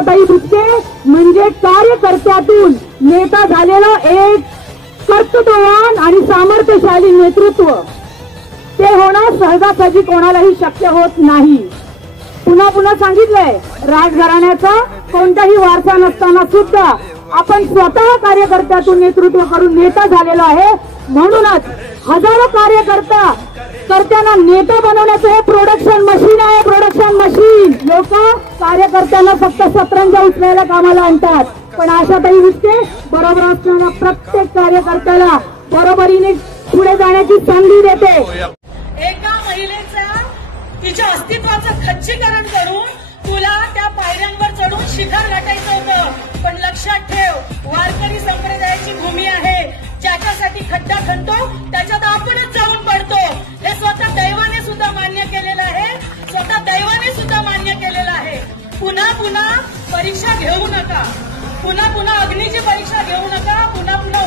आशाताई बुचके म्हणजे कार्यकर्त्यातून नेता झालेलं एक कर्तृत्ववान आणि सामर्थ्यशाली नेतृत्व. ते होणं सहजासहजी कोणालाही शक्य होत नाही. पुन्हा पुन्हा सांगितलंय, राजघराण्याचा कोणताही वारसा नसताना सुद्धा आपण स्वतः कार्यकर्त्यातून नेतृत्व करून नेता झालेलो आहे. म्हणूनच हजारो कार्यकर्त्यांना नेता बनवण्याचं हे प्रोडक्शन मशीन आहे. Production machine. लोक कार्यकर्त्यांना फक्त सतरंजा उचलायला कामाला आणतात, पण आशाताई बुचके बरोबर असणाऱ्या प्रत्येक कार्यकर्त्याला बरोबरीने पुढे जाण्याची संधी देते. एका महिलेचा तिच्या अस्तित्वाचं खच्चीकरण करून तुला त्या पायऱ्यांवर चढून शिखर गाठायचं होतं. पण लक्षात ठेव, वारकरी संप्रदायाची भूमी आहे. ज्याच्यासाठी खड्डा खणतो त्याच्यात आपणच जाऊन पडतो. हे स्वतः दैवाने सुद्धा मान्य केलेलं आहे. स्वतः दैवाने सुद्धा मान्य केलेलं आहे. पुन्हा पुन्हा परीक्षा घेऊ नका. पुन्हा पुन्हा अग्नीची परीक्षा घेऊ नका. पुन्हा पुन्हा